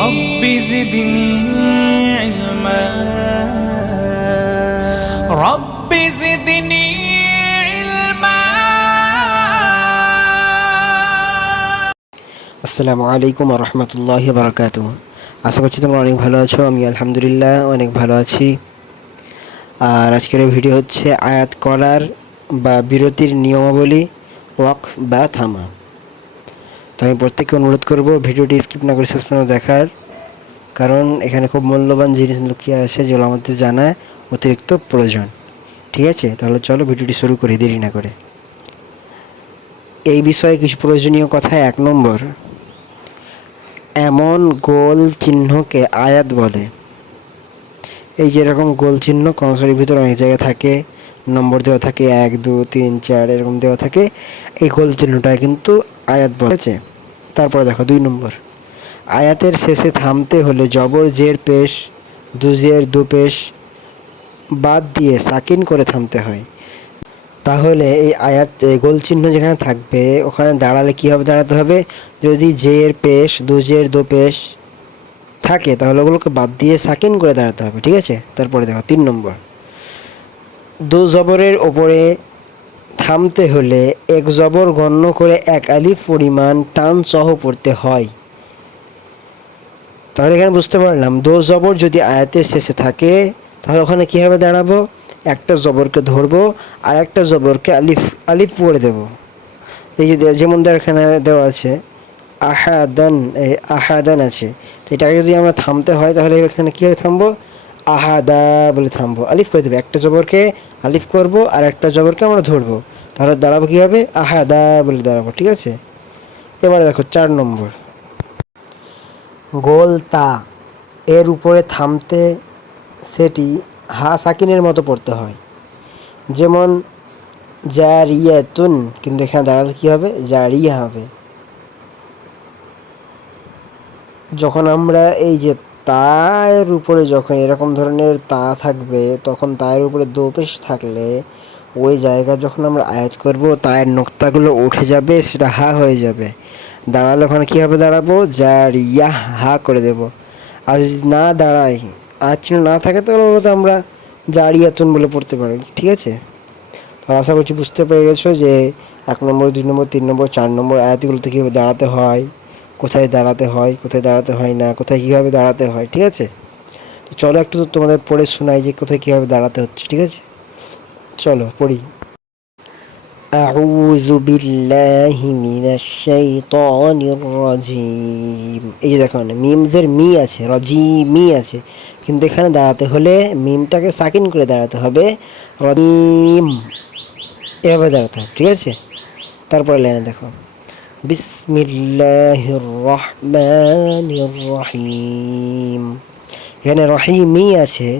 رب زدني علما رب زدني علما আসসালামু আলাইকুম রহমতুল্লাহ বারকাত আশা করছি তোমরা অনেক ভালো আছো আমি আলহামদুলিল্লাহ অনেক ভালো আছি আর আজকের এই ভিডিও হচ্ছে আয়াত করার বা বিরতির নিয়মাবলী ওয়াক বা থামা তো আমি প্রত্যেককে অনুরোধ করব ভিডিওটি স্কিপ না করে শেষ পর্যন্ত দেখার, কারণ এখানে খুব মূল্যবান জিনিস লুকিয়ে আছে যেগুলো আমাদের জানা অতিরিক্ত প্রয়োজন। ঠিক আছে? তাহলে চলো ভিডিওটি শুরু করি, দেরি না করে। এই বিষয়ে কিছু প্রয়োজনীয় কথা, এক নম্বর, এমন গোল চিহ্নকে আয়াত বলে। এই যেরকম গোল চিহ্ন কর্মচারীর ভিতরে অনেক জায়গায় থাকে, নম্বর দেওয়া থাকে এক দু তিন, চার, এরকম দেওয়া থাকে, এই গোল চিহ্নটা কিন্তু আয়াত বলেছে। তারপরে দেখো দুই নম্বর। আয়াতের শেষে থামতে হলে জবর, জের, পেশ, দুজের দু পেশ বাদ দিয়ে সাকিন করে থামতে হয়। তাহলে এই আয়াত গোল চিহ্ন যেখানে থাকবে, ওখানে দাঁড়ালে কীভাবে দাঁড়াতে হবে? যদি জের, পেশ, দুজের দো পেশ থাকে, তাহলে ওগুলোকে বাদ দিয়ে সাকিন করে দাঁড়াতে হবে, ঠিক আছে? তারপরে দেখো তিন নম্বর। দু জবরের ওপরে থামতে হলে এক জবর গণ্য করে এক আলিফ পরিমাণ টান সহ পড়তে হয়। তাহলে এখানে বুঝতে পারলাম, দো জবর যদি আয়াতের শেষে থাকে, তাহলে ওখানে কীভাবে দাঁড়াবো? একটা জবরকে ধরবো আর একটা জবরকে আলিফ আলিফ পড়ে দেবো। এই যে যেমন এখানে দেওয়া আছে, আহাদান আহাদান আছে। তো এটাকে যদি আমরা থামতে হয়, তাহলে এখানে কীভাবে থামবো? আহাদা বলে থামবো। আলিফ করে দেবো। একটা জবরকে আলিফ করব আর একটা জবরকে আমরা ধরবো। তাহলে দাঁড়াবো কী কীভাবে আহাদা বলে দাঁড়াবো, ঠিক আছে? এবারে দেখো, চার নম্বর। গোল তা এর উপরে থামতে সেটি হা সাকিনের মতো পড়তে হয়। যেমন, জারিয়াতুন, কিন্তু এখানে দাঁড়ালে কী হবে? জারিয়া হবে। যখন আমরা এই যে তায়ের উপরে যখন এরকম ধরনের তা থাকবে, তখন তায়ের উপরে দোপেশ থাকলে, ওই জায়গা যখন আমরা আয়াত করব তায়ের নোক্তাগুলো উঠে যাবে, সেটা হা হয়ে যাবে। দাঁড়ালে ওখানে কী হবে দাঁড়াবো? জারিয়া হা করে দেব। আর যদি না দাঁড়াই আর চিহ্ন না থাকে, তাহলে ওটা আমরা জারিয়াতুন বলে পড়তে পারি, ঠিক আছে? তো আশা করছি বুঝতে পেরে গেছো যে এক নম্বর, দুই নম্বর, তিন নম্বর, চার নম্বর আয়াতগুলোতে কীভাবে দাঁড়াতে হয়। কোথায় দাঁড়াতে হয় কোথায় দাঁড়াতে হয় না কোথায় কীভাবে দাঁড়াতে হয় ঠিক আছে তো চলো একটু তোমাদের পড়ে শোনাই যে কোথায় কীভাবে দাঁড়াতে হচ্ছে ঠিক আছে চলো পড়ি أعوذ بالله من الشيطان الرجيم এই যে দেখো না মিমসের মি আছে রজিমি আছে কিন্তু এখানে দাঁড়াতে হলে মিমটাকে সাকিন করে দাঁড়াতে হবে রজিম এভাবে দাঁড়াতে হবে ঠিক আছে তারপরে লাইনে দেখো বিসমিল্লাহির রহমানির রহিম এখানে রহিমই আছে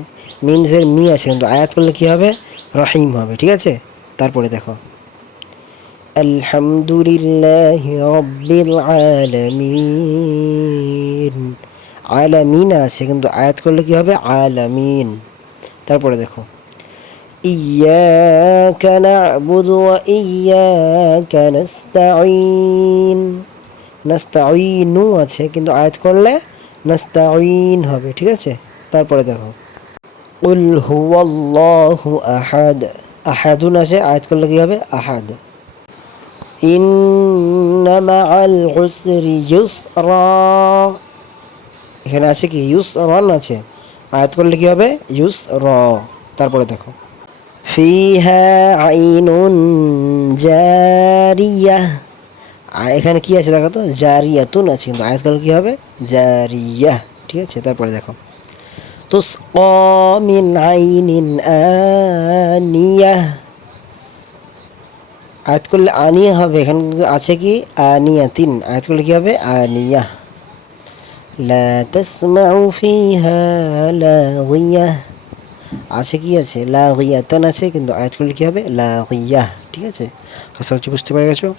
মিমসের মি আছে কিন্তু আয়াত করলে কী হবে রহিম হবে ঠিক আছে তারপরে দেখো الحمد لله رب العالمين আলামিন আছে কিন্তু আয়াত করলে কি হবে আলামিন তারপরে দেখো إياك نعبد وإياك نستعين نستعين আছে কিন্তু আয়াত করলে নাস্তাইন হবে ঠিক আছে তারপরে দেখো قل هو الله أحد আহাদুন আছে আয়াত করলে কি হবে আহাদ ইন্না মাআল উসরি ইউসরা এখানে আছে কি ইউসরান আছে আয়াত করলে কি হবে ইউসর তারপরে দেখো ফিহা আইনুন জারিয়াহ আ- এখানে কি আছে দেখো তো? জারিয়াতুন আছে, কিন্তু আয়াত করলে কি হবে? জারিয়াহ ঠিক আছে? তারপরে দেখো। তুসকা মিন আইনিন আনিয়াহ আয়াত করলে আনিয়া হবে, এখানে আছে কি? আনিয়া তিন আয়াত করলে কি হবে? আনিয়া। লা তাসমাউ ফিহা লাগিয়া। আছে কি আছে? লাগিয়াতান আছে, কিন্তু আয়াত করলে কি হবে? লাগিয়া ঠিক আছে? আশা হচ্ছে বুঝতে পেরে গেছো?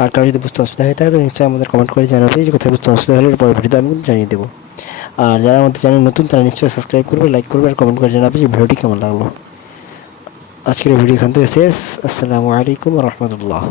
আর কারও যদি বুঝতে অসুবিধা হয়ে থাকে তো নিশ্চয়ই আমাদের কমেন্ট করে জানাবে যে কোথায় বুঝতে অসুবিধা হলে পরে ভিডিওতে আমি জানিয়ে দেবো। আর যারা আমাদের চ্যানেল নতুন, তারা নিশ্চয়ই সাবস্ক্রাইব করবে লাইক করবে, আর কমেন্ট করে জানাবে যে ভিডিওটি কেমন লাগল। আজকের ভিডিও এখান থেকে শেষ। আসসালামু আলাইকুম রহমতুল্লাহ।